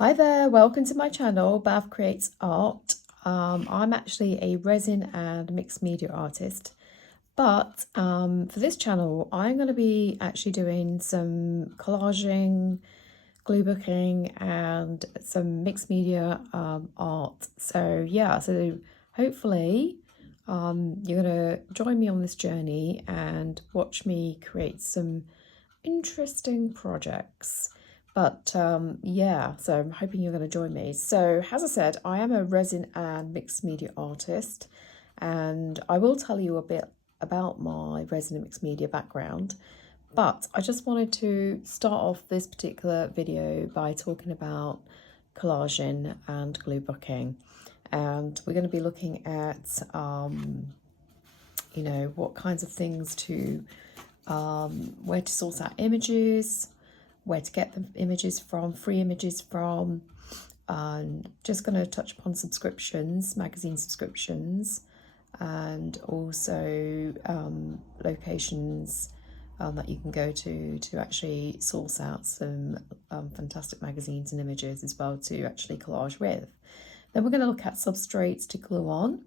Hi there, welcome to my channel, Bhav Creates Art. I'm actually a resin and mixed media artist, but for this channel, I'm going to be actually doing some collaging, glue booking, and some mixed media art. So yeah, so hopefully you're going to join me on this journey and watch me create some interesting projects. But yeah, so I'm hoping you're going to join me. So as I said, I am a resin and mixed media artist, and I will tell you a bit about my resin and mixed media background. But I just wanted to start off this particular video by talking about collaging and glue booking. And we're going to be looking at, what kinds of things to where to source out images, where to get the images from, free images from. Just going to touch upon subscriptions, magazine subscriptions, and also locations that you can go to actually source out some fantastic magazines and images as well to actually collage with. Then we're going to look at substrates to glue on.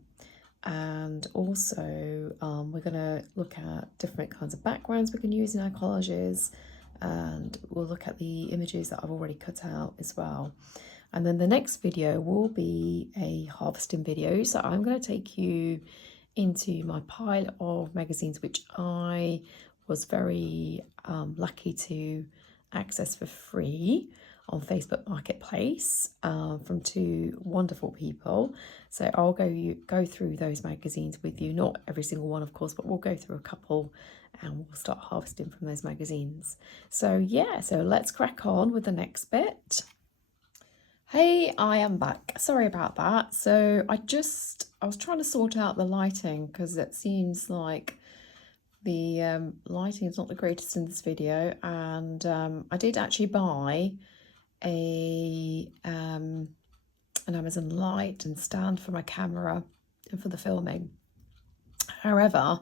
And also we're going to look at different kinds of backgrounds we can use in our collages, and we'll look at the images that I've already cut out as well. And then the next video will be a harvesting video, so I'm going to take you into my pile of magazines which I was very lucky to access for free on Facebook Marketplace from two wonderful people. So I'll go through those magazines with you, not every single one of course, but we'll go through a couple and we'll start harvesting from those magazines. So yeah, so let's crack on with the next bit. Hey, I am back. Sorry about that. So I was trying to sort out the lighting because it seems like the lighting is not the greatest in this video, and I did actually buy an Amazon light and stand for my camera and for the filming. However,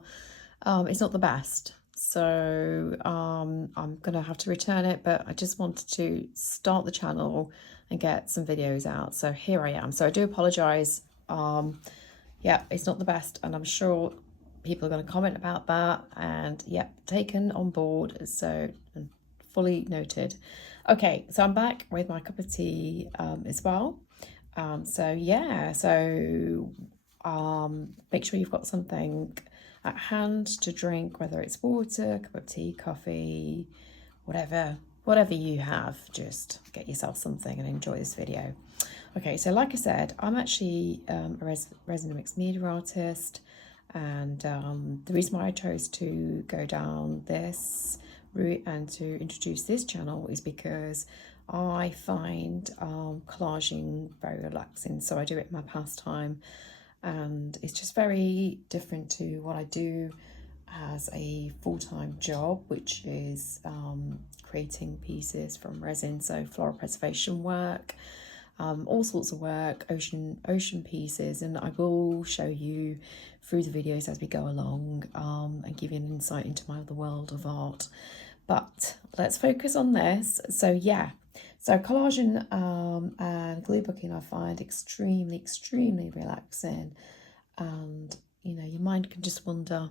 it's not the best, so I'm gonna have to return it, but I just wanted to start the channel and get some videos out. So here I am. So I do apologize. Yeah, it's not the best, and I'm sure people are going to comment about that, and yeah, taken on board, so fully noted. Okay, so I'm back with my cup of tea as well. So yeah, so make sure you've got something at hand to drink, whether it's water, cup of tea, coffee, whatever you have. Just get yourself something and enjoy this video. Okay, so like I said, I'm actually a resin and mixed media artist, and the reason why I chose to go down this route and to introduce this channel is because I find collaging very relaxing. So I do it in my pastime, and it's just very different to what I do as a full-time job, which is creating pieces from resin, so floral preservation work, all sorts of work, ocean pieces, and I will show you through the videos as we go along and give you an insight into my other world of art. But let's focus on this. So yeah, so collaging and glue booking I find extremely relaxing, and you know, your mind can just wander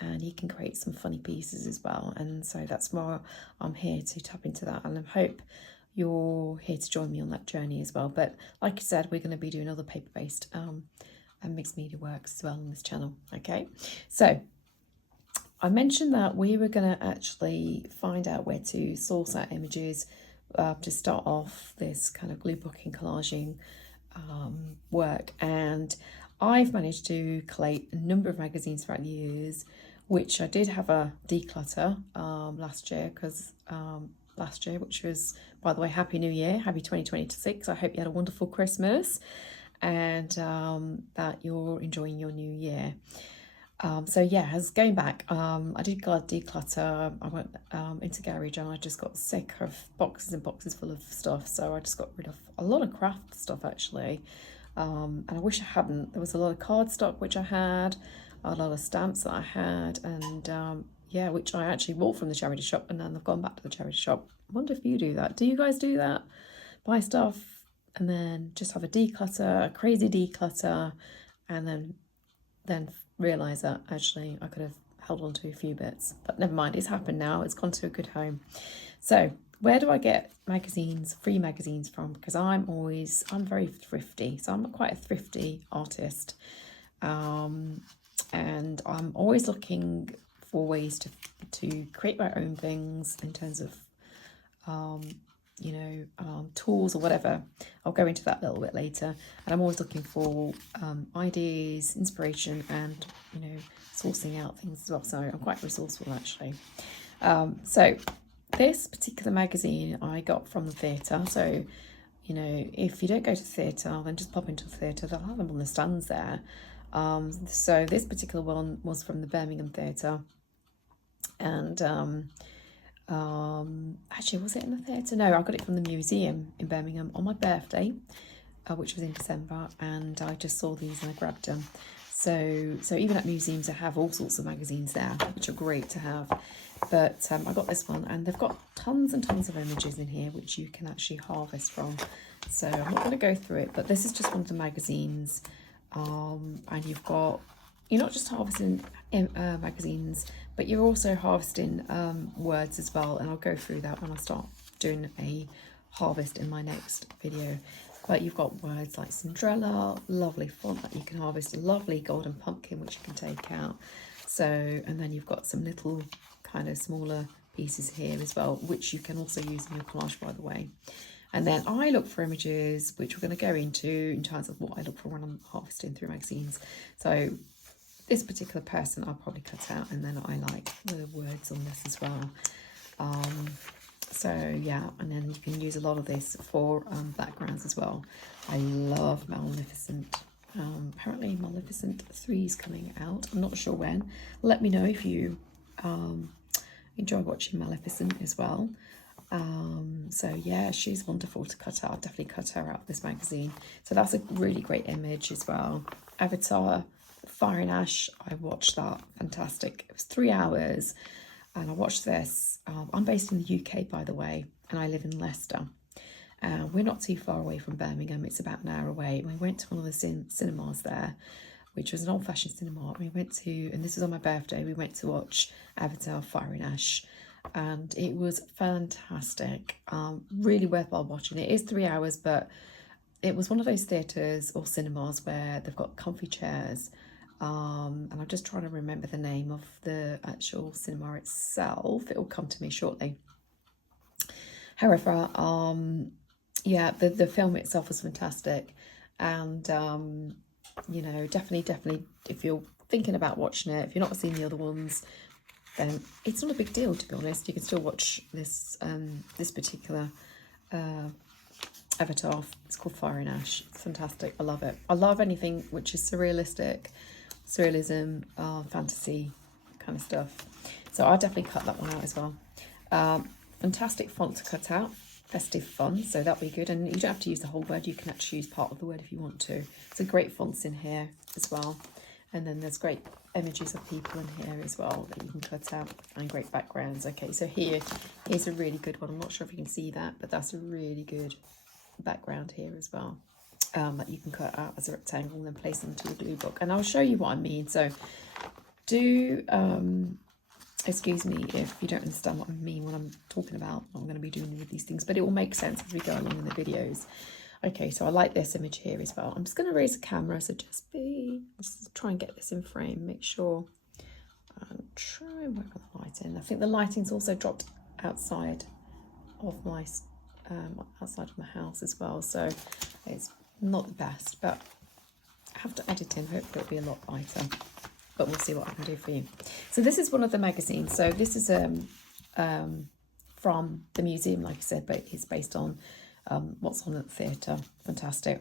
and you can create some funny pieces as well. And so that's why I'm here to tap into that, and I hope you're here to join me on that journey as well. But like I said, we're going to be doing other paper-based and mixed media works as well on this channel. Okay, so I mentioned that we were going to actually find out where to source our images to start off this kind of glue booking collaging work, and I've managed to collate a number of magazines throughout the years, which I did have a declutter last year, because which was, by the way, Happy New Year, Happy 2026. I hope you had a wonderful Christmas, and that you're enjoying your new year. So yeah, as going back, I did declutter. I went into garage, and I just got sick of boxes and boxes full of stuff, so I just got rid of a lot of craft stuff actually. And I wish I hadn't. There was a lot of cardstock which I had, a lot of stamps that I had, and yeah, which I actually bought from the charity shop, and then I've gone back to the charity shop. I wonder if you do that. Do you guys do that? Buy stuff and then just have a declutter, a crazy declutter, and then realise that actually I could have held on to a few bits, but never mind, it's happened now, it's gone to a good home. So where do I get magazines, free magazines from? Because I'm very thrifty, so I'm quite a thrifty artist, and I'm always looking for ways to create my own things in terms of tools or whatever. I'll go into that a little bit later. And I'm always looking for ideas, inspiration, and sourcing out things as well. So I'm quite resourceful actually. So this particular magazine I got from the theatre. So if you don't go to theatre, then just pop into the theatre. They'll have them on the stands there. So this particular one was from the Birmingham Theatre, and actually, was it in the theatre? No, I got it from the museum in Birmingham on my birthday, which was in December, and I just saw these and I grabbed them. So even at museums, they have all sorts of magazines there, which are great to have. But I got this one, and they've got tons and tons of images in here, which you can actually harvest from. So I'm not going to go through it, but this is just one of the magazines. And you're not just harvesting magazines, but you're also harvesting words as well, and I'll go through that when I start doing a harvest in my next video. But you've got words like Cinderella, lovely font that you can harvest, a lovely golden pumpkin which you can take out. So, and then you've got some little kind of smaller pieces here as well, which you can also use in your collage, by the way. And then I look for images, which we're going to go into in terms of what I look for when I'm harvesting through magazines. So this particular person I'll probably cut out, and then I like the words on this as well. So yeah, and then you can use a lot of this for backgrounds as well. I love Maleficent. Apparently Maleficent 3 is coming out. I'm not sure when. Let me know if you enjoy watching Maleficent as well. So yeah, she's wonderful to cut out. I'll definitely cut her out of this magazine. So that's a really great image as well. Avatar, Fire and Ash, I watched that, fantastic. It was 3 hours, and I watched this. I'm based in the UK, by the way, and I live in Leicester. We're not too far away from Birmingham. It's about an hour away. We went to one of the cinemas there, which was an old-fashioned cinema. We went to, and this was on my birthday, we went to watch Avatar, Fire and Ash, and it was fantastic. Really worthwhile watching. It is 3 hours, but it was one of those theatres or cinemas where they've got comfy chairs. And I'm just trying to remember the name of the actual cinema itself. It will come to me shortly. However, yeah, the film itself was fantastic, and definitely, if you're thinking about watching it, if you're not seeing the other ones, then it's not a big deal, to be honest. You can still watch this this particular Avatar. It's called Fire and Ash. It's fantastic. I love it. I love anything which is surrealism, fantasy kind of stuff. So I'll definitely cut that one out as well. Fantastic font to cut out. Festive fun, so that'll be good. And you don't have to use the whole word. You can actually use part of the word if you want to. So great fonts in here as well. And then there's great images of people in here as well that you can cut out, and great backgrounds. Okay, so here's a really good one. I'm not sure if you can see that, but that's a really good background here as well, that you can cut out as a rectangle and then place into your glue book. And I'll show you what I mean. So do excuse me if you don't understand what I mean when I'm talking about what I'm going to be doing with these things, but it will make sense as we go along in the videos. Okay, so I like this image here as well. I'm just going to raise the camera, so let's try and get this in frame, make sure, and try and work on the lighting. I think the lighting's also dropped outside of my house as well, so it's not the best, but I have to edit in. Hopefully it'll be a lot lighter, but we'll see what I can do for you. So this is one of the magazines. So this is from the museum, like I said, but it's based on what's on at the theatre. Fantastic.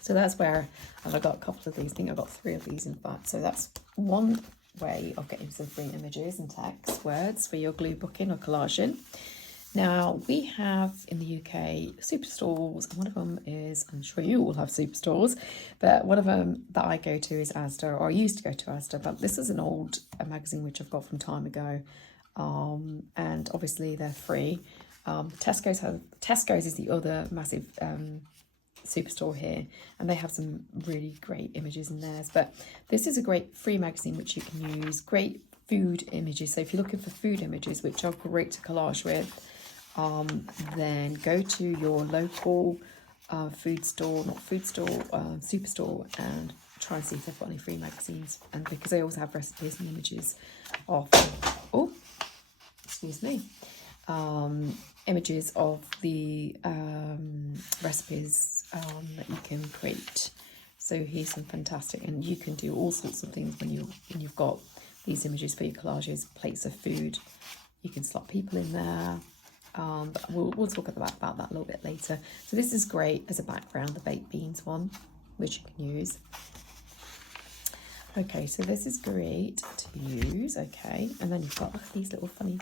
So that's where I've got a couple of these. I think I've got 3 of these in fact. So that's one way of getting some free images and text words for your glue booking or collaging. Now we have in the UK superstores, and one of them is, I'm sure you all have superstores, but one of them that I go to is Asda, or I used to go to Asda, but this is an old magazine which I've got from time ago, and obviously they're free. Tesco's is the other massive Superstore here, and they have some really great images in theirs. But this is a great free magazine which you can use. Great food images. So if you're looking for food images which are great to collage with, then go to your local superstore, and try and see if they've got any free magazines. And because they always have recipes and images of, oh, excuse me, images of the recipes that you can create. So here's some fantastic, and you can do all sorts of things when you've got these images for your collages. Plates of food, you can slot people in there. But we'll talk about that a little bit later. So this is great as a background, the baked beans one, which you can use. Okay, so this is great to use. Okay, and then you've got these little funny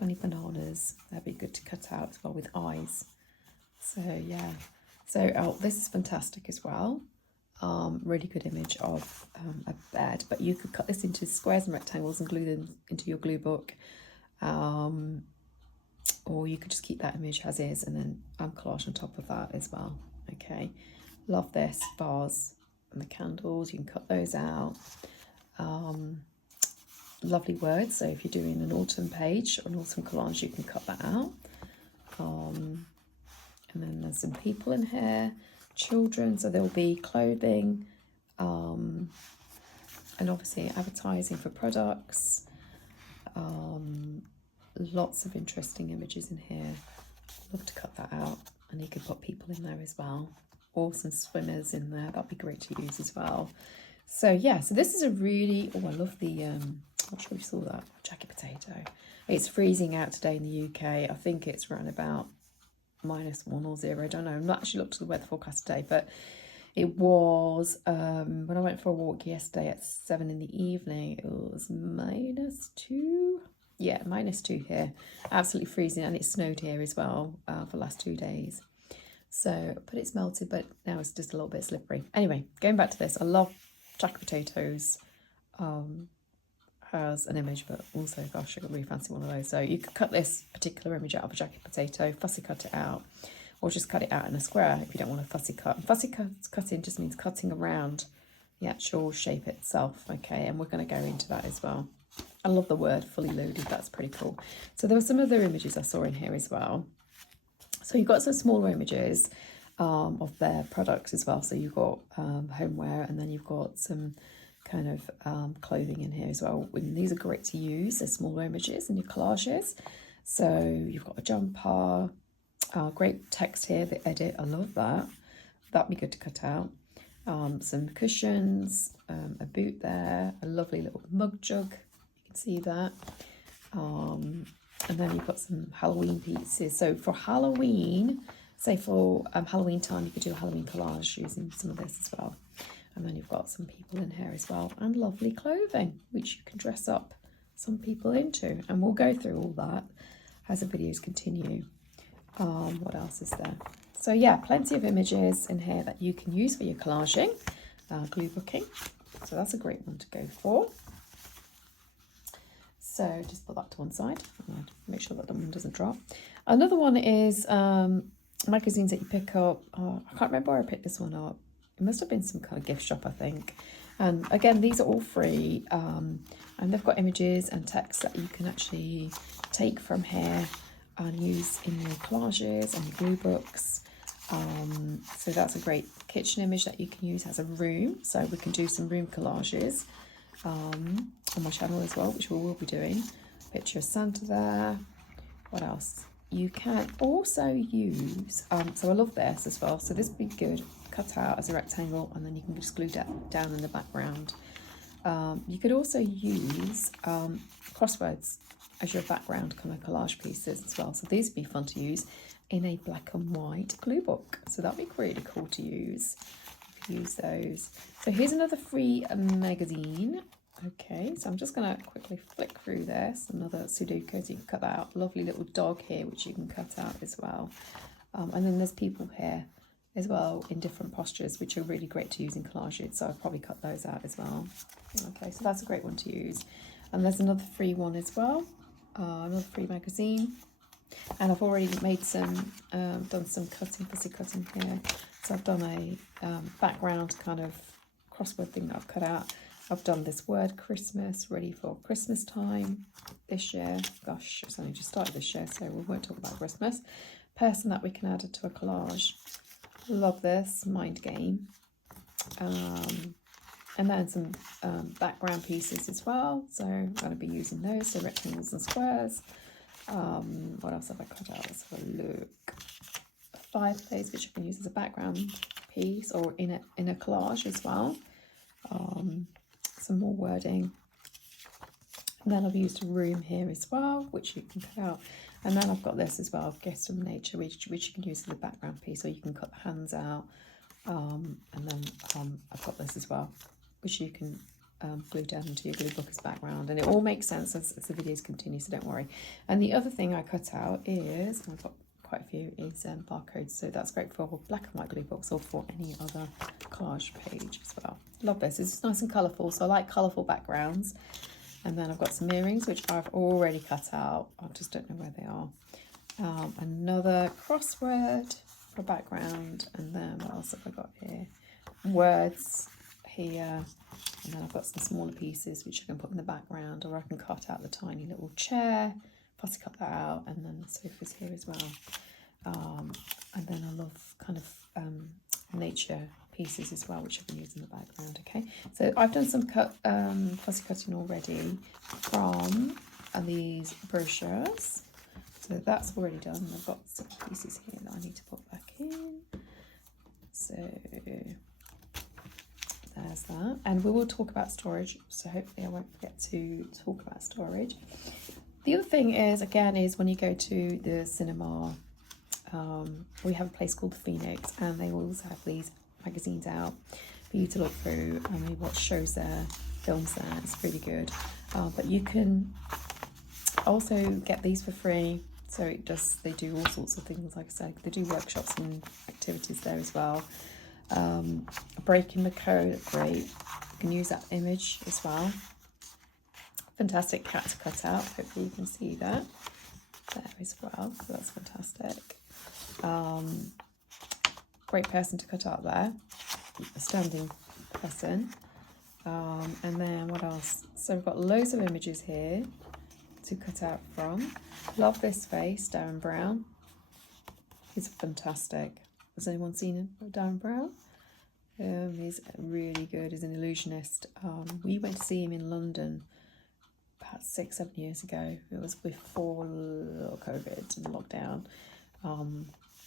bananas. That'd be good to cut out as well with eyes. So yeah, so this is fantastic as well. Really good image of a bed, but you could cut this into squares and rectangles and glue them into your glue book. Or you could just keep that image as is and then collage on top of that as well. Okay, love this. Vase and the candles, you can cut those out. Lovely words, so if you're doing an autumn page or an autumn collage, you can cut that out. And then there's some people in here, children, so there'll be clothing, and obviously advertising for products. Lots of interesting images in here. Love to cut that out, and you could put people in there as well, or some swimmers in there. That'd be great to use as well. So yeah, so this is a really, I love the I'm not sure if you saw that jacket potato. It's freezing out today in the UK. I think it's around about -1 or 0, I don't know. I'm not actually looked at the weather forecast today, but it was when I went for a walk yesterday at 7 in the evening, it was -2. Yeah, -2 here. Absolutely freezing, and it snowed here as well for the last 2 days. So, but it's melted, but now it's just a little bit slippery. Anyway, going back to this, I love jacket potatoes as an image, but also, gosh, I really fancy one of those. So you could cut this particular image out of a jacket potato, fussy cut it out, or just cut it out in a square if you don't want a fussy cut. And fussy cutting just means cutting around the actual shape itself. Okay, and we're going to go into that as well. I love the word fully loaded, that's pretty cool. So there were some other images I saw in here as well. So you've got some smaller images of their products as well. So you've got homeware, and then you've got some kind of clothing in here as well. And these are great to use as smaller images in your collages. So you've got a jumper, great text here, the edit, I love that. That'd be good to cut out. Some cushions, a boot there, a lovely little mug jug. See that, and then you've got some Halloween pieces. So for Halloween, say for Halloween time, you could do a Halloween collage using some of this as well. And then you've got some people in here as well, and lovely clothing which you can dress up some people into, and we'll go through all that as the videos continue. What else is there? So yeah, plenty of images in here that you can use for your collaging, glue booking. So that's a great one to go for. So just put that to one side. Make sure that the one doesn't drop. Another one is magazines that you pick up. Oh, I can't remember where I picked this one up. It must have been some kind of gift shop, I think. And again, these are all free. And they've got images and text that you can actually take from here and use in your collages and your glue books. So that's a great kitchen image that you can use as a room. So we can do some room collages on my channel as well, which we will be doing. Picture of Santa there. What else? You can also use, so I love this as well. So this would be good, cut out as a rectangle, and then you can just glue that down in the background. You could also use crosswords as your background kind of collage pieces as well. So these would be fun to use in a black and white glue book. So that'd be really cool to use. Use those. So here's another free magazine. Okay, so I'm just going to quickly flick through this. Another Sudoku, so you can cut that out. Lovely little dog here, which you can cut out as well. And then there's people here as well in different postures, which are really great to use in collages. So I'll probably cut those out as well. Okay, so that's a great one to use. And there's another free one as well. Another free magazine. And I've already made some, done some fussy cutting here. So I've done a background kind of crossword thing that I've cut out. I've done this word Christmas, ready for Christmas time this year. Gosh, it's only just started this year, so we won't talk about Christmas. Person that we can add to a collage. Love this, mind game. And then some background pieces as well. So I'm going to be using those, so rectangles and squares. What else have I cut out? Let's have a look. A fireplace, which I can use as a background piece or in a collage as well. Some more wording. And then I've used a room here as well, which you can cut out. And then I've got this as well, Gifts from Nature, which you can use as a background piece, or you can cut the hands out. And then I've got this as well, which you can glue down into your glue book as background. And it all makes sense as the videos continue, so don't worry. And the other thing I cut out is, and I've got quite a few, is barcodes. So that's great for black and white glue books or for any other collage page as well. Love this. It's nice and colourful, so I like colourful backgrounds. And then I've got some earrings, which I've already cut out. I just don't know where they are. Another crossword for background. And then what else have I got here? Words here. And then I've got some smaller pieces which I can put in the background, or I can cut out the tiny little chair. Fussy cut that out. And then the sofas here as well. And then I love kind of nature pieces as well, which I've been using in the background. Okay, so I've done some fussy cutting already from these brochures, so that's already done. I've got some pieces here that I need to put back in, so there's that. And we will talk about storage, so hopefully I won't forget to talk about storage. The other thing is, again, is when you go to the cinema, we have a place called the Phoenix, and they also have these magazines out for you to look through and we watch shows there, films there. It's really good. But you can also get these for free. So they do all sorts of things, like I said. They do workshops and activities there as well. Breaking the code, great. You can use that image as well. Fantastic cat to cut out. Hopefully you can see that there as well. So that's fantastic. Great person to cut out there, a standing person. And then what else? So we've got loads of images here to cut out from. Love this face, Darren Brown. He's fantastic. Has anyone seen Darren Brown? He's really good. He's an illusionist. We went to see him in London about 6-7 years ago. It was before COVID and lockdown.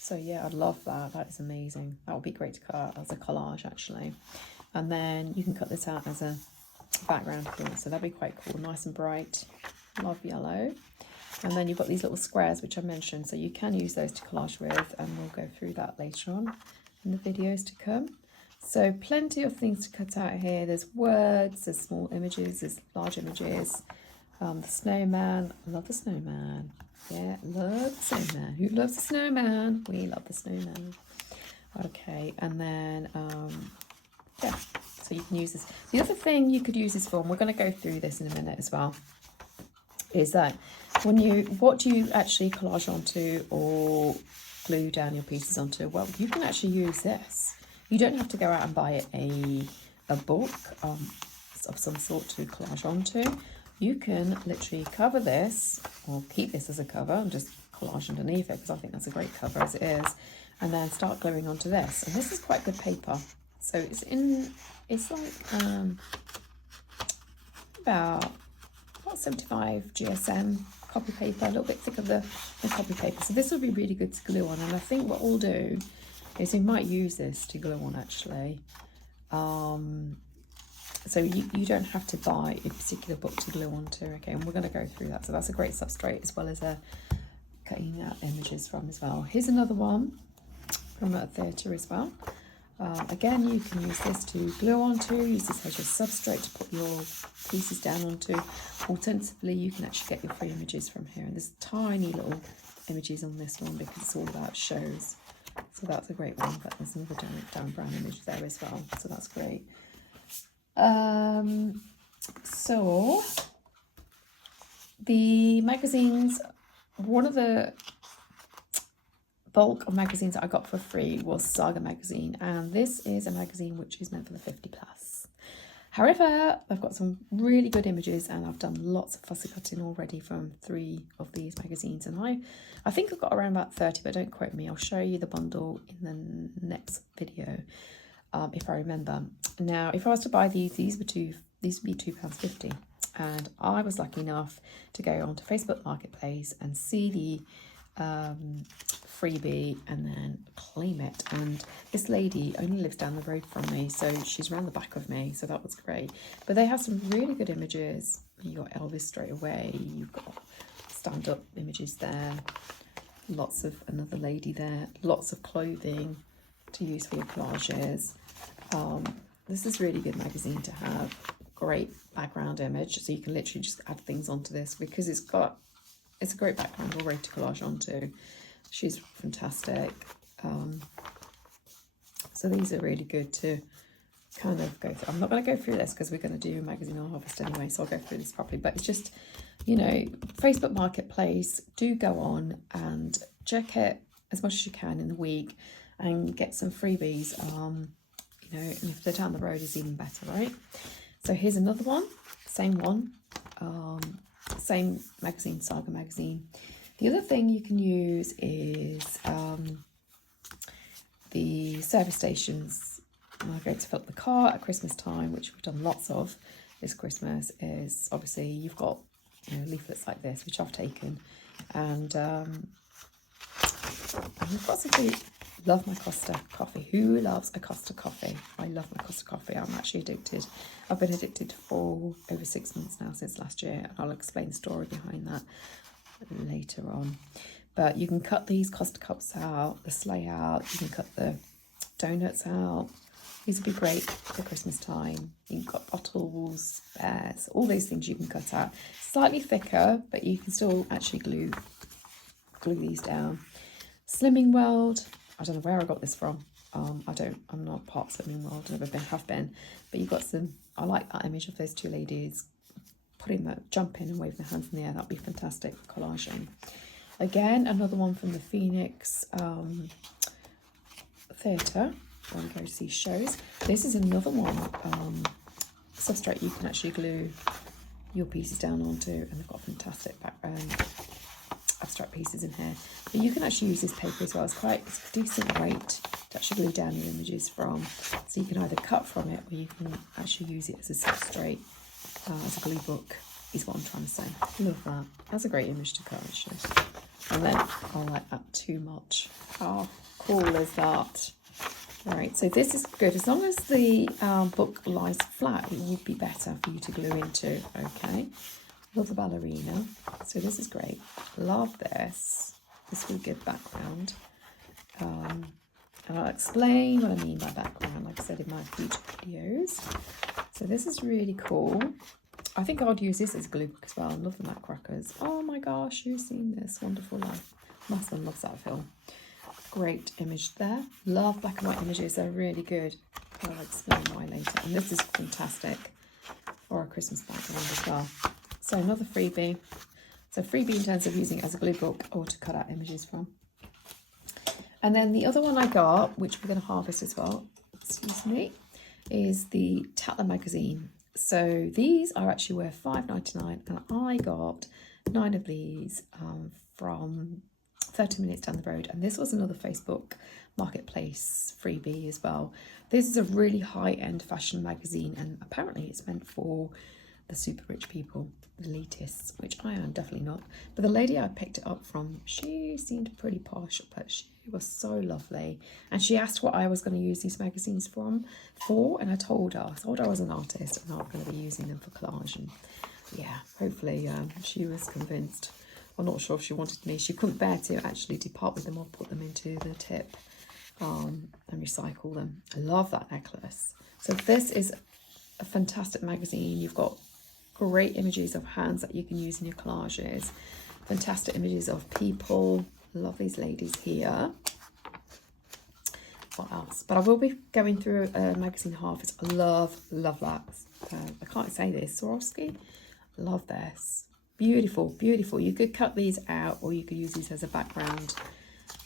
So yeah, I'd love that. That is amazing. That would be great to cut out as a collage, actually. And then you can cut this out as a background print. So that'd be quite cool. Nice and bright. Love yellow. And then you've got these little squares, which I mentioned. So you can use those to collage with, and we'll go through that later on in the videos to come. So plenty of things to cut out here. There's words, there's small images, there's large images. The snowman. I love the snowman. Yeah, love the snowman. Who loves the snowman? We love the snowman. Okay, and then, yeah, so you can use this. The other thing you could use this for, and we're going to go through this in a minute as well, is that what do you actually collage onto or glue down your pieces onto? Well, you can actually use this. You don't have to go out and buy a book of some sort to collage onto. You can literally cover this, or keep this as a cover and just collage underneath it, because I think that's a great cover as it is, and then start gluing onto this. And this is quite good paper. So it's like about 75 GSM copy paper, a little bit thicker than copy paper. So this will be really good to glue on. And I think what we'll do is we might use this to glue on, actually. So you don't have to buy a particular book to glue onto, okay, and we're going to go through that. So that's a great substrate, as well as cutting out images from as well. Here's another one from a theatre as well. Again, you can use this to glue onto, use this as your substrate to put your pieces down onto. Alternatively, you can actually get your free images from here. And there's tiny little images on this one because it's all about shows. So that's a great one, but there's another Darren Brown image there as well. So that's great. So the magazines one of the bulk of magazines that I got for free was Saga magazine, and this is a magazine which is meant for the 50 plus. However, I've got some really good images, and I've done lots of fussy cutting already from 3 of these magazines, and I think I've got around about 30, but don't quote me. I'll show you the bundle in the next video, if I remember. Now, if I was to buy these would be £2.50, and I was lucky enough to go onto Facebook Marketplace and see the freebie and then claim it. And this lady only lives down the road from me, so she's around the back of me, so that was great. But they have some really good images. You got Elvis straight away, you've got stand-up images there, lots of another lady there, lots of clothing to use for your collages. This is really good magazine to have. Great background image, so you can literally just add things onto this, because it's a great background already to collage onto. She's fantastic. So these are really good to kind of go through. I'm not going to go through this because we're going to do a magazine on harvest anyway, so I'll go through this properly. But it's just, you know, Facebook Marketplace, do go on and check it as much as you can in the week and get some freebies. You know, and if they're down the road is even better, right? So here's another one, same one. Same magazine, Saga magazine. The other thing you can use is the service stations. When I go to fill up the car at Christmas time, which we've done lots of this Christmas, is obviously you've got, you know, leaflets like this, which I've taken, and we've got some food. Love my Costa coffee. Who loves a Costa coffee? I love my Costa coffee. I'm actually addicted. I've been addicted for over 6 months now, since last year, and I'll explain the story behind that later on. But you can cut these Costa cups out, the sleigh out, you can cut the donuts out. These would be great for Christmas time. You've got bottles, bears, all these things you can cut out. Slightly thicker, but you can still actually glue these down. Slimming World. I don't know where I got this from. I'm not part of Slimming World, have been, but you've got some, I like that image of those 2 ladies putting that, jumping and waving their hands in the air. That'd be fantastic for collaging. Again, another one from the Phoenix Theatre, when I go to see shows. This is another one, substrate you can actually glue your pieces down onto, and they've got fantastic background abstract pieces in here. But you can actually use this paper as well. It's a decent weight to actually glue down your images from. So you can either cut from it, or you can actually use it as a substrate, as a glue book, is what I'm trying to say. Love that. That's a great image to cut, actually. And then I like that too much. How cool is that? All right, so this is good. As long as the book lies flat, it would be better for you to glue into. Okay. Love the ballerina. So this is great. Love this. This will give background. And I'll explain what I mean by background, like I said in my future videos. So this is really cool. I think I would use this as glue book as well. I love the nutcrackers. Oh my gosh, you've seen this. Wonderful Life. My husband loves that film. Great image there. Love black and white images. They're really good. I'll explain why later. And this is fantastic for a Christmas background as well. So another freebie. So freebie in terms of using it as a glue book or to cut out images from. And then the other one I got, which we're going to harvest as well, excuse me, is the Tatler magazine. So these are actually worth £5.99, and I got 9 of these from 30 minutes down the road. And this was another Facebook Marketplace freebie as well. This is a really high-end fashion magazine, and apparently it's meant for the super rich people, the elitists, which I am definitely not. But the lady I picked it up from, she seemed pretty posh, but she was so lovely. And she asked what I was going to use these magazines for, and I told her I was an artist and I was going to be using them for collage. And yeah, hopefully she was convinced. I'm not sure if she wanted me. She couldn't bear to actually depart with them or put them into the tip and recycle them. I love that necklace. So this is a fantastic magazine. You've got great images of hands that you can use in your collages. Fantastic images of people. Love these ladies here. What else? But I will be going through a magazine harvest. I love that. I can't say this. Swarovski. Love this. Beautiful, beautiful. You could cut these out or you could use these as a background.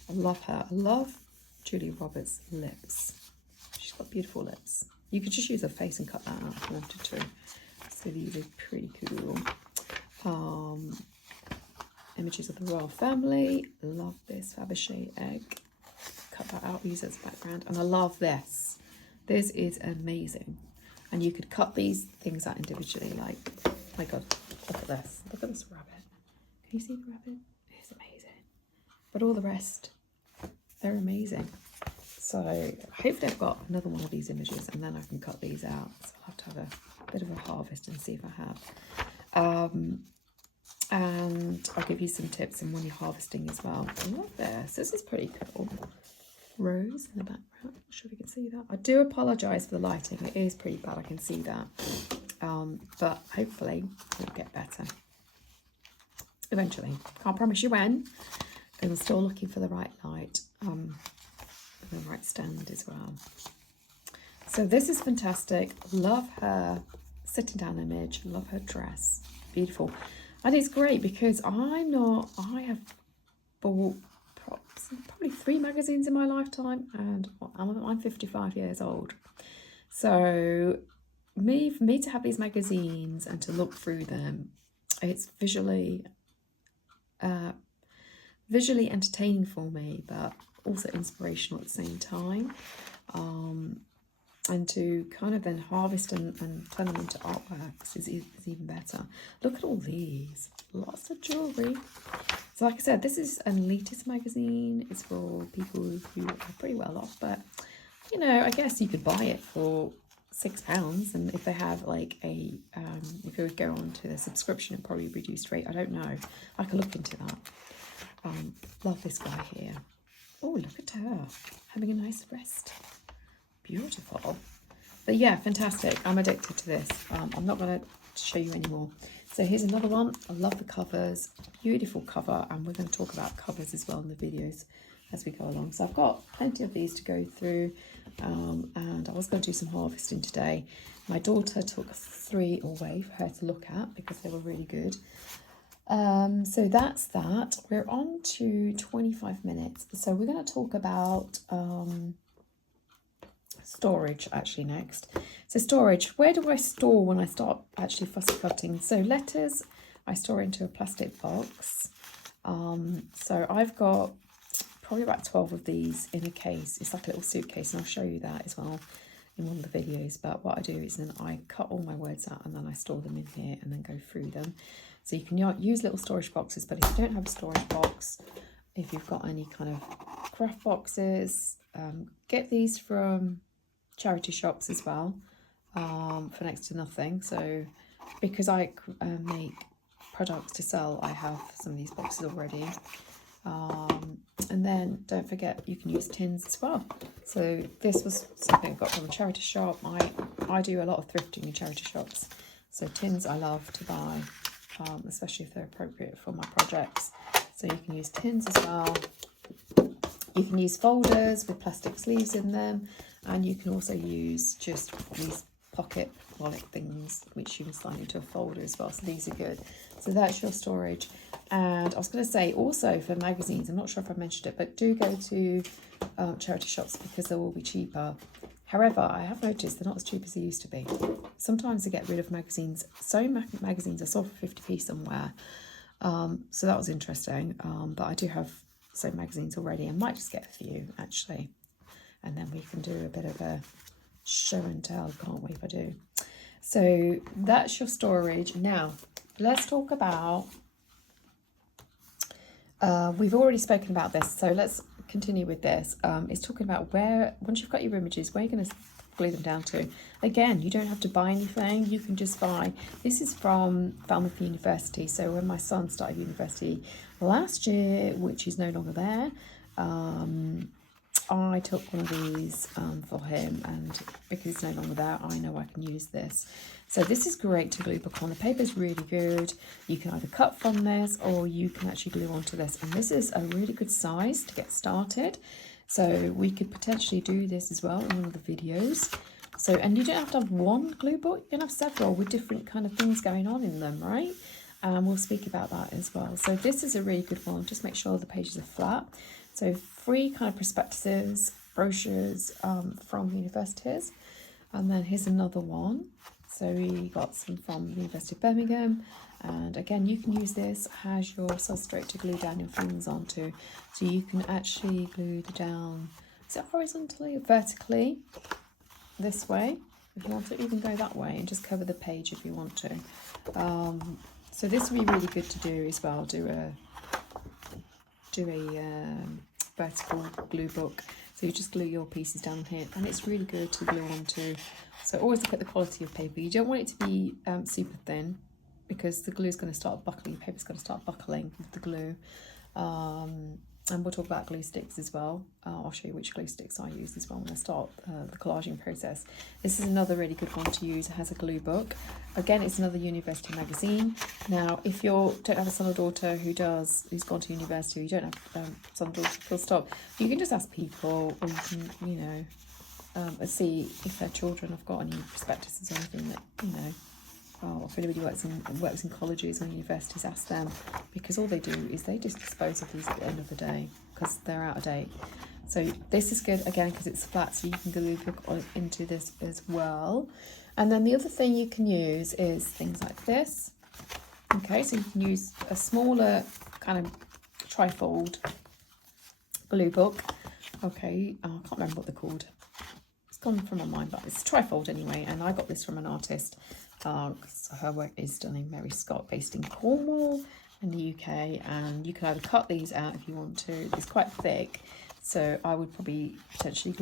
I love her. I love Julia Roberts' lips. She's got beautiful lips. You could just use her face and cut that out if you wanted to. So these are pretty cool. Images of the royal family. Love this Fabergé egg. Cut that out, use it as a background. And I love this. This is amazing. And you could cut these things out individually. Like, oh my God, look at this. Look at this rabbit. Can you see the rabbit? It's amazing. But all the rest, they're amazing. So hopefully I've got another one of these images and then I can cut these out. So I'll have to have a bit of a harvest and see if I have. And I'll give you some tips on when you're harvesting as well. I love this. This is pretty cool. Rose in the background. I'm not sure if you can see that. I do apologise for the lighting. It is pretty bad. I can see that. But hopefully it'll get better. Eventually. Can't promise you when. And I'm still looking for the right light. The right stand as well. So this is fantastic. Love her sitting down image. Love her dress. Beautiful. And it's great because I have bought probably 3 magazines in my lifetime, and I'm 55 years old. So for me to have these magazines and to look through them, it's visually entertaining for me, but also inspirational at the same time. And to kind of then harvest and turn them into artworks is even better. Look at all these. Lots of jewellery. So like I said, this is an elitist magazine. It's for people who are pretty well off. But, you know, I guess you could buy it for £6. And if they have like a, if you would go on to the subscription, it'd probably reduced rate. I don't know. I could look into that. Love this guy here. Oh, look at her. Having a nice rest. Beautiful. But yeah, fantastic. I'm addicted to this. I'm not going to show you anymore. So here's another one. I love the covers. Beautiful cover. And we're going to talk about covers as well in the videos as we go along. So I've got plenty of these to go through. And I was going to do some harvesting today. My daughter took 3 away for her to look at because they were really good. So that's that. We're on to 25 minutes. So we're going to talk about storage actually next. So storage, where do I store when I start actually fussy cutting? So letters I store into a plastic box. So I've got probably about 12 of these in a case. It's like a little suitcase, and I'll show you that as well in one of the videos. But what I do is then I cut all my words out and then I store them in here and then go through them. So you can use little storage boxes, but if you don't have a storage box, if you've got any kind of craft boxes, get these from charity shops as well, for next to nothing. So because I make products to sell, I have some of these boxes already. And then don't forget you can use tins as well. So this was something I got from a charity shop. I do a lot of thrifting in charity shops, so tins I love to buy, especially if they're appropriate for my projects. So you can use tins as well. You can use folders with plastic sleeves in them, and you can also use just these pocket wallet things which you can slide into a folder as well. So these are good. So that's your storage. And I was going to say also for magazines, I'm not sure if I mentioned it, but do go to charity shops because they will be cheaper. However, I have noticed they're not as cheap as they used to be. Sometimes they get rid of magazines. So magazines I saw for 50p somewhere. So that was interesting. But I do have some magazines already. I might just get a few actually. And then we can do a bit of a show and tell, can't we, if I do. So that's your storage. Now, let's talk about, we've already spoken about this, so let's continue with this. It's talking about where, once you've got your images, where you're going to glue them down to. Again, you don't have to buy anything, you can just buy, this is from Falmouth University. So when my son started university last year, which is no longer there, I took one of these for him, and because he's no longer there, I know I can use this. So this is great to glue book on. The paper is really good. You can either cut from this or you can actually glue onto this. And this is a really good size to get started. So we could potentially do this as well in one of the videos. So, and you don't have to have one glue book, you can have several with different kind of things going on in them, right? and we'll speak about that as well. So this is a really good one. Just make sure the pages are flat. So 3 kind of prospectuses, brochures from universities. And then here's another one. So we got some from the University of Birmingham. And again, you can use this as your substrate to glue down your things onto. So you can actually glue down, is it horizontally or vertically? This way. If you want to even go that way and just cover the page if you want to. So this would be really good to do as well. Do a vertical glue book. So you just glue your pieces down here, and it's really good to glue onto. So always look at the quality of paper. You don't want it to be super thin, because the glue is going to start buckling. Paper's going to start buckling with the glue. And we'll talk about glue sticks as well. I'll show you which glue sticks I use as well when I start the collaging process. This is another really good one to use. It has a glue book. Again, it's another university magazine. Now, if you don't have a son or daughter who's gone to university, or you don't have son or daughter, full stop, you can just ask people, or you can, you know, see if their children have got any prospectuses or anything that, you know, or if anybody works in colleges or universities, ask them, because all they do is they just dispose of these at the end of the day because they're out of date. So this is good again because it's flat, so you can glue into this as well. And then the other thing you can use is things like this. Okay, so you can use a smaller kind of trifold glue book. Okay, I can't remember what they're called. It's gone from my mind, but it's a trifold anyway, and I got this from an artist. Her work is stunning, Mary Scott, based in Cornwall in the UK, and you can either cut these out if you want to. It's quite thick, so I would probably potentially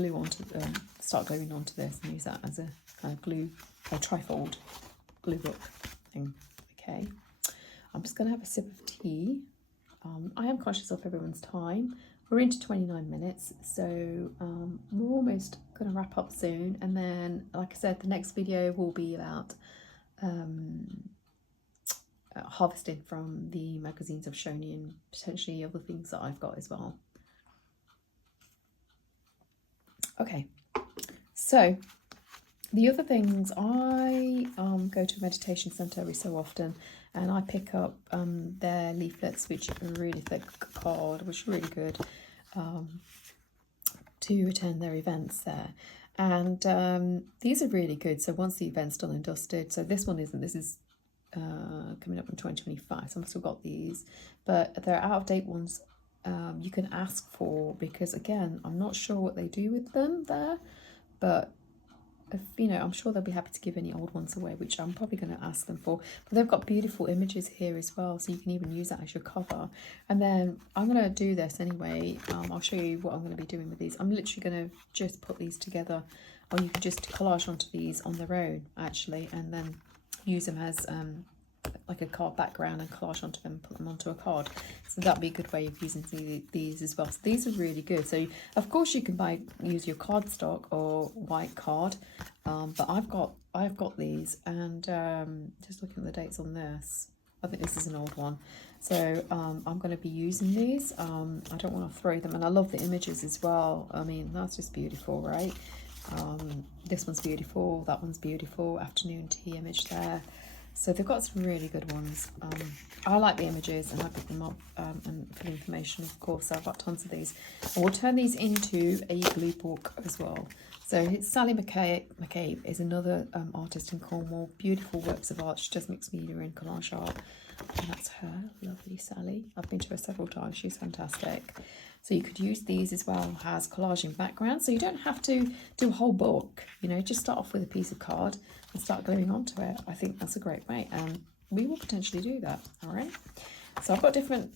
start gluing onto this and use that as a kind of glue, a trifold glue book thing. Okay, I'm just going to have a sip of tea. I am conscious of everyone's time. We're into 29 minutes, so we're almost going to wrap up soon, and then, like I said, the next video will be about harvesting from the magazines I've shown you, and potentially other things that I've got as well. Okay, so the other things, I go to a meditation centre every so often, and I pick up their leaflets, which are really thick card, which are really good to attend their events there. And these are really good. So once the event's done and dusted, so this one isn't, this is coming up in 2025, so I've still got these, but they're out of date ones. You can ask for, because again, I'm not sure what they do with them there, but if, you know, I'm sure they'll be happy to give any old ones away, which I'm probably going to ask them for. But they've got beautiful images here as well, so you can even use that as your cover. And then I'm going to do this anyway. I'll show you what I'm going to be doing with these. I'm literally going to just put these together, or you can just collage onto these on their own actually, and then use them as like a card background and collage onto them, put them onto a card. So that'd be a good way of using these as well. So these are really good. So of course you can use your cardstock or white card, but I've got these, and just looking at the dates on this, I think this is an old one. So I'm going to be using these. I don't want to throw them, and I love the images as well. I mean, that's just beautiful, right? This one's beautiful, that one's beautiful, afternoon tea image there. So they've got some really good ones. I like the images, and I pick them up and for the information, of course. So I've got tons of these. And we'll turn these into a glue book as well. So it's Sally McCabe is another artist in Cornwall. Beautiful works of art. She does mixed media and collage art. And that's her, lovely Sally. I've been to her several times. She's fantastic. So you could use these as well as collaging background. So you don't have to do a whole book, you know, just start off with a piece of card and start gluing onto it. I think that's a great way, and we will potentially do that. All right. So I've got different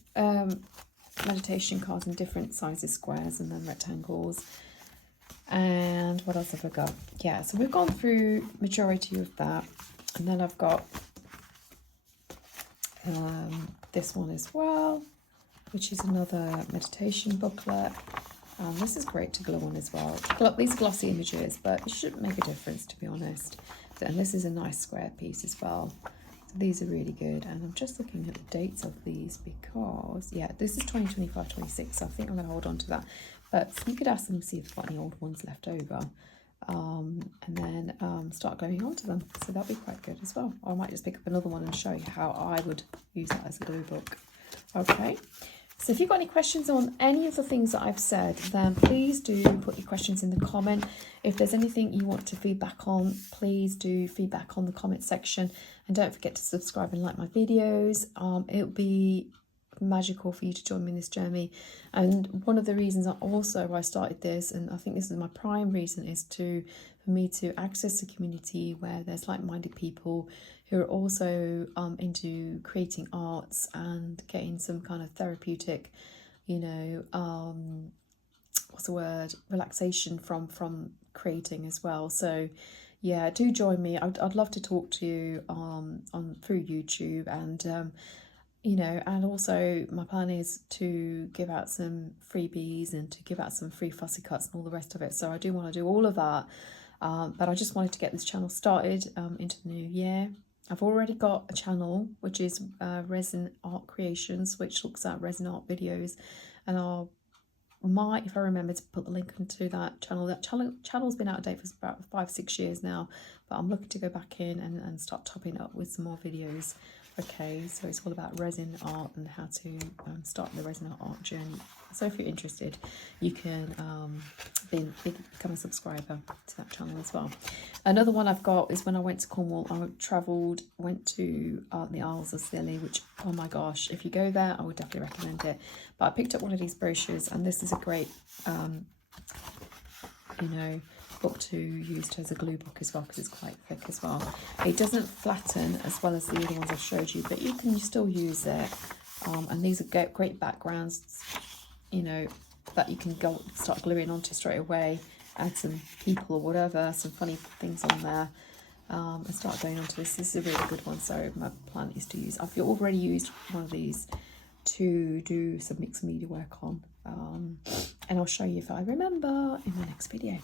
meditation cards in different sizes, squares and then rectangles. And what else have I got? Yeah, so we've gone through majority of that, and then I've got this one as well, which is another meditation booklet. This is great to glue on as well. These glossy images, but it shouldn't make a difference, to be honest. And this is a nice square piece as well. So these are really good. And I'm just looking at the dates of these because, yeah, this is 2025-26. So I think I'm going to hold on to that. But you could ask them to see if they've got any old ones left over. and then start gluing onto them. So that'll be quite good as well. Or I might just pick up another one and show you how I would use that as a glue book. Okay, so if you've got any questions on any of the things that I've said, then please do put your questions in the comment. If there's anything you want to feedback on, please do feedback on the comment section, and don't forget to subscribe and like my videos. It'll be magical for you to join me in this journey. And one of the reasons I started this, and I think this is my prime reason, is for me to access a community where there's like-minded people who are also into creating arts and getting some kind of therapeutic, you know, what's the word, relaxation from creating as well. So yeah, do join me. I'd love to talk to you on through YouTube, and you know, and also my plan is to give out some freebies and to give out some free fussy cuts and all the rest of it. So I do want to do all of that, but I just wanted to get this channel started into the new year. I've already got a channel which is Resin Art Creations, which looks at resin art videos, and might, if I remember, to put the link into that channel. That channel's been out of date for about 5-6 years now, but I'm looking to go back in and start topping up with some more videos. Okay, so it's all about resin art and how to start the resin art journey. So if you're interested, you can become a subscriber to that channel as well. Another one I've got is when I went to Cornwall, went to the Isles of Scilly, which, oh my gosh, if you go there, I would definitely recommend it. But I picked up one of these brochures, and this is a great, you know, book to use as a glue book as well, because it's quite thick as well. It doesn't flatten as well as the other ones I've showed you, but you can still use it. And these are great backgrounds, you know, that you can start gluing onto straight away. Add some people or whatever, some funny things on there, and start going onto this. This is a really good one. So my plan is to use, I've already used one of these to do some mixed media work on, and I'll show you if I remember in the next video.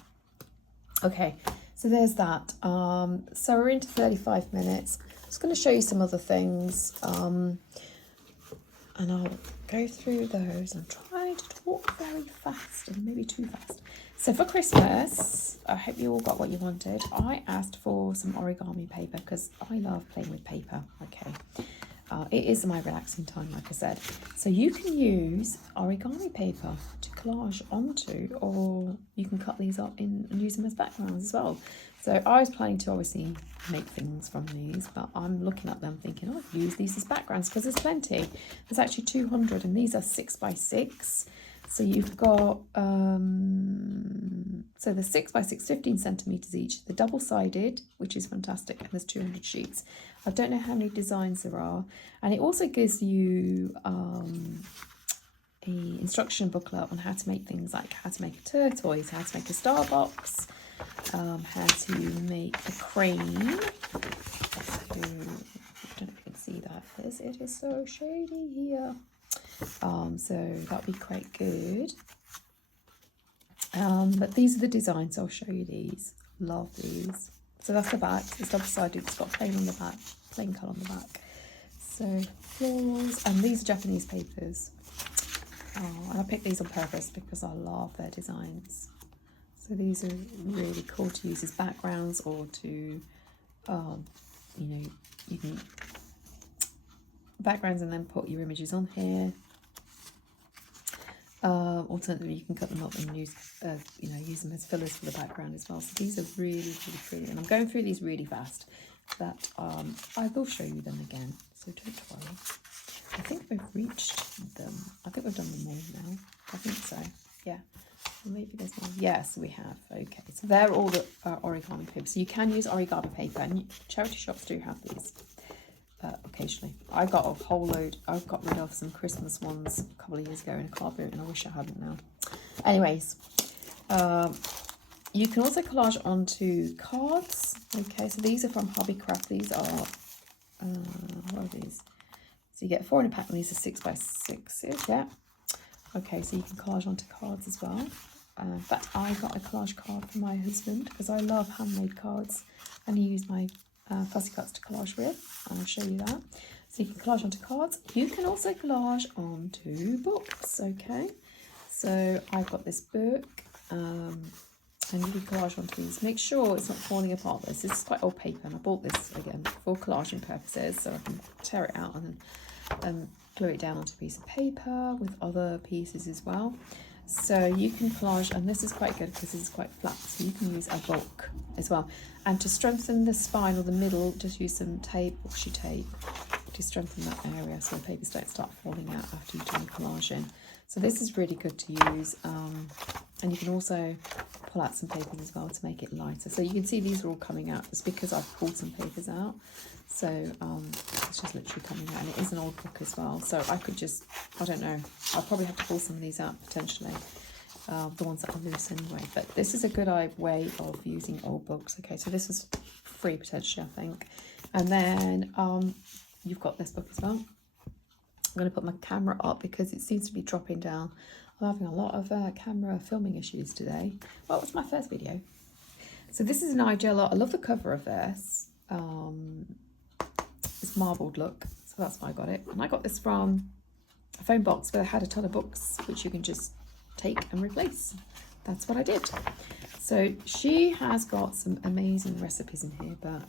Okay, so there's that. So we're into 35 minutes. I'm just going to show you some other things, and I'll go through those. I'm trying to talk very fast, and maybe too fast. So for Christmas, I hope you all got what you wanted. I asked for some origami paper because I love playing with paper. Okay, it is my relaxing time, like I said. So you can use origami paper to collage onto, or you can cut these up and use them as backgrounds as well. So I was planning to obviously make things from these, but I'm looking at them thinking, oh, I'll use these as backgrounds because there's plenty. There's actually 200, and these are 6x6. So you've got, so the 6x6, 15 centimeters each, the double-sided, which is fantastic, and there's 200 sheets. I don't know how many designs there are, and it also gives you a instruction booklet on how to make things like how to make a turquoise, how to make a star box, how to make a crane. So, I don't know if you can see that, it is so shady here. So that'd be quite good. But these are the designs. I'll show you these. Love these. So that's the back. It's double-sided. It's got plain on the back, plain colour on the back. So florals, and these are Japanese papers. And I picked these on purpose because I love their designs. So these are really cool to use as backgrounds, or to, you know, you can backgrounds and then put your images on here. Alternatively, you can cut them up and use, you know, use them as fillers for the background as well. So these are really pretty, and I'm going through these really fast, but I will show you them again, so don't worry. I think we've reached them. I think we've done them all now. I think so. Yeah. Maybe there's more. Yes, we have. Okay, so they're all the origami paper. So you can use origami paper, and charity shops do have these. Occasionally. I got a whole load. I got rid of some Christmas ones a couple of years ago in a card boot, and I wish I hadn't now. Anyways, you can also collage onto cards. Okay, so these are from Hobbycraft. These are, what are these? So you get 4 in a pack, and these are 6x6. Yeah. Okay, so you can collage onto cards as well. In fact, I got a collage card for my husband because I love handmade cards, and he used my fussy cuts to collage with. I'll show you that. So you can collage onto cards. You can also collage onto books. Okay, so I've got this book. and you can collage onto these. Make sure it's not falling apart. This is quite old paper, and I bought this again for collaging purposes, so I can tear it out and then glue it down onto a piece of paper with other pieces as well. So you can collage, and this is quite good because this is quite flat, so you can use a bulk as well. And to strengthen the spine or the middle, just use some tape, washi tape, to strengthen that area so the papers don't start falling out after you've done collaging. So this is really good to use, and you can also pull out some papers as well to make it lighter. So you can see these are all coming out just because I've pulled some papers out. So it's just literally coming out, and it is an old book as well. So I could just, I don't know, I'll probably have to pull some of these out potentially, the ones that are loose anyway. But this is a good way of using old books. Okay, so this is free potentially, I think. And then you've got this book as well. I'm going to put my camera up because it seems to be dropping down. I'm having a lot of camera filming issues today. Well, it was my first video. So this is an ideal art. I love the cover of this. It's marbled look, so that's why I got it. And I got this from a phone box where I had a ton of books which you can just take and replace. That's what I did. So she has got some amazing recipes in here, but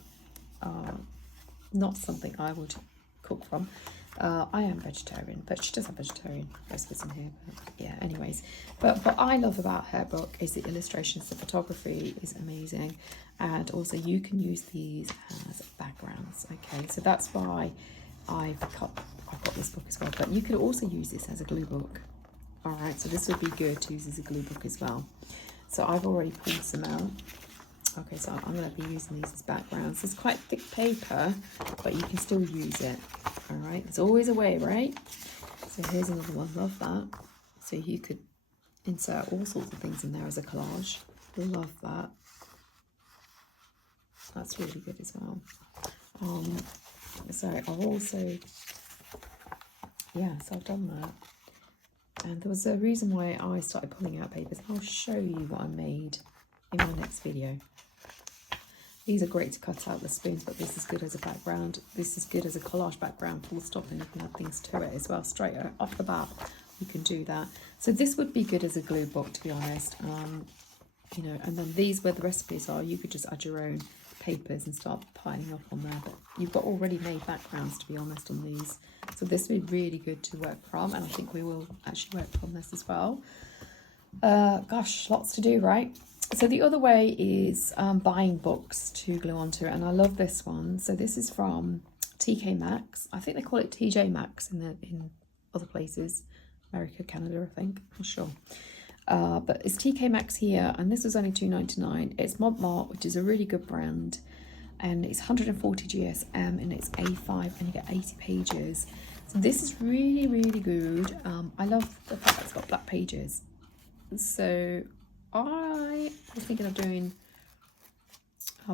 not something I would cook from. I am vegetarian, but she does have vegetarian recipes in here. But yeah, anyways. But what I love about her book is the illustrations. The photography is amazing, and also you can use these as backgrounds. Okay, so that's why I've got this book as well. But you could also use this as a glue book. All right, so this would be good to use as a glue book as well. So I've already pulled some out. Okay, so I'm going to be using these as backgrounds. It's quite thick paper, but you can still use it. All right, there's always a way, right? So here's another one. Love that. So you could insert all sorts of things in there as a collage. Love that. That's really good as well. So I've also, yeah, so I've done that. And there was a reason why I started pulling out papers. I'll show you what I made in my next video. These are great to cut out the spoons, but this is good as a background. This is good as a collage background, full stop, and you can add things to it as well. Straight off the bat, you can do that. So this would be good as a glue book, to be honest. You know, and then these where the recipes are, you could just add your own papers and start piling up on there. But you've got already made backgrounds, to be honest, on these. So this would be really good to work from, and I think we will actually work from this as well. Gosh, lots to do, right? So the other way is buying books to glue onto it, and I love this one. So this is from TK Maxx. I think they call it TJ Maxx in other places, America, Canada, I think. I'm not sure. But it's TK Maxx here, and this was only $2.99. It's Montmartre, which is a really good brand, and it's 140 GSM, and it's A5, and you get 80 pages. So this is really, really good. I love the fact that it's got black pages. So I was thinking of doing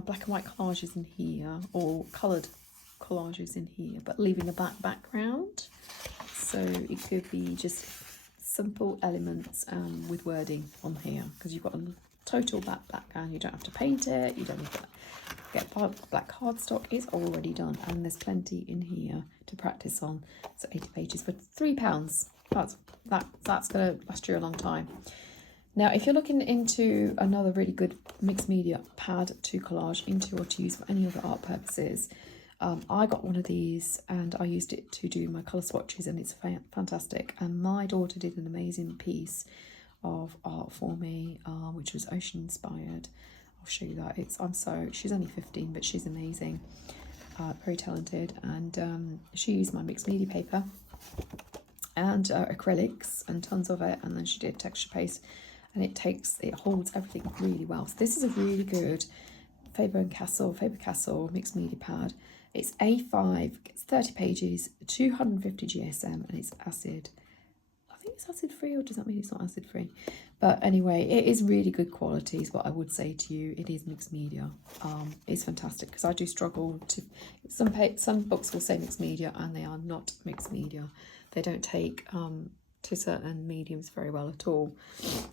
black and white collages in here, or coloured collages in here, but leaving a black background. So it could be just simple elements with wording on here, because you've got a total black background. You don't have to paint it, you don't need to get black cardstock. It's already done, and there's plenty in here to practice on. So 80 pages for £3. That's going to last you a long time. Now, if you're looking into another really good mixed media pad to collage into or to use for any other art purposes, I got one of these and I used it to do my colour swatches, and it's fantastic. And my daughter did an amazing piece of art for me, which was ocean inspired. I'll show you that. She's only 15, but she's amazing, very talented. And she used my mixed media paper and acrylics and tons of it, and then she did texture paste. And it holds everything really well. So this is a really good Faber-Castell mixed media pad. It's A5, it's 30 pages, 250 GSM, and it's acid. I think it's acid free, or does that mean it's not acid free? But anyway, it is really good quality is what I would say to you. It is mixed media. It's fantastic, because I do struggle to, some books will say mixed media and they are not mixed media. They don't take to certain mediums very well at all.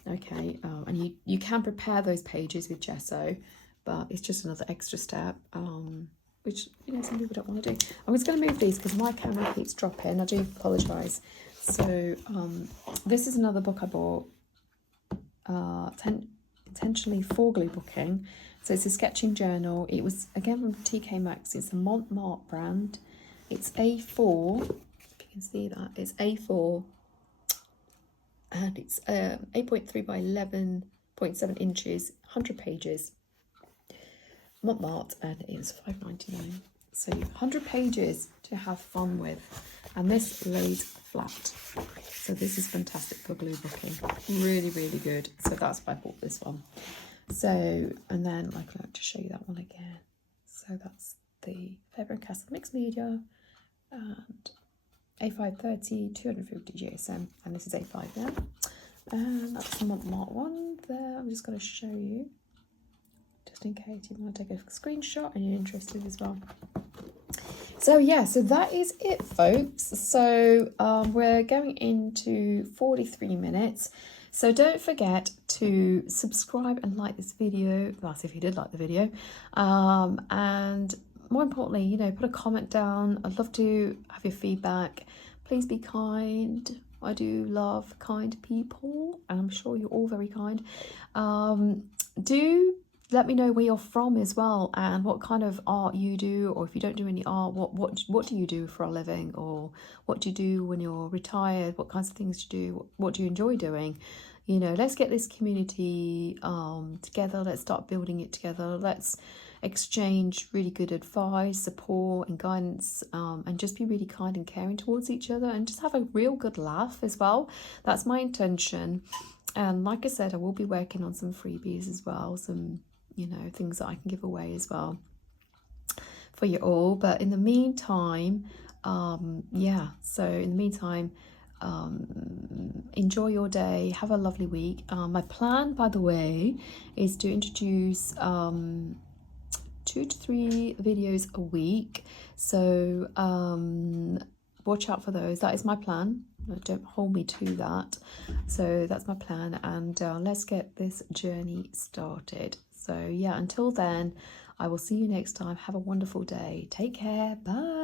Okay, and you can prepare those pages with gesso, but it's just another extra step, which, you know, some people don't want to do. I'm just going to move these because my camera keeps dropping. I do apologise. So this is another book I bought. intentionally for glue booking. So it's a sketching journal. It was, again, from TK Maxx. It's a Montmartre brand. It's A4, if you can see that. It's A4, and it's 8.3 by 11.7 inches, 100 pages. Montmartre, and it was £5.99. So 100 pages to have fun with, and this lays flat. So this is fantastic for glue booking, really, really good. So that's why I bought this one. So, and then I can like to show you that one again. So that's the Faber-Castell Mixed Media, and A530, 250 GSM, and this is A5 now. And that's the Montmartre one there. I'm just going to show you, just in case you want to take a screenshot and you're interested as well. So yeah, so that is it, folks. So we're going into 43 minutes. So don't forget to subscribe and like this video. That's if you did like the video. And more importantly, you know, put a comment down. I'd love to have your feedback. Please be kind. I do love kind people, and I'm sure you're all very kind. Do let me know where you're from as well, and what kind of art you do, or if you don't do any art, what do you do for a living, or what do you do when you're retired? What kinds of things do you do? What do you enjoy doing? You know, let's get this community together. Let's start building it together. Let's exchange really good advice, support and guidance, and just be really kind and caring towards each other, and just have a real good laugh as well. That's my intention. And like I said, I will be working on some freebies as well, some, you know, things that I can give away as well for you all. But in the meantime, yeah, so in the meantime, enjoy your day, have a lovely week. My plan, by the way, is to introduce 2 to 3 videos a week, so watch out for those. That is my plan. Don't hold me to that. So that's my plan, and let's get this journey started. So yeah, until then, I will see you next time. Have a wonderful day. Take care. Bye.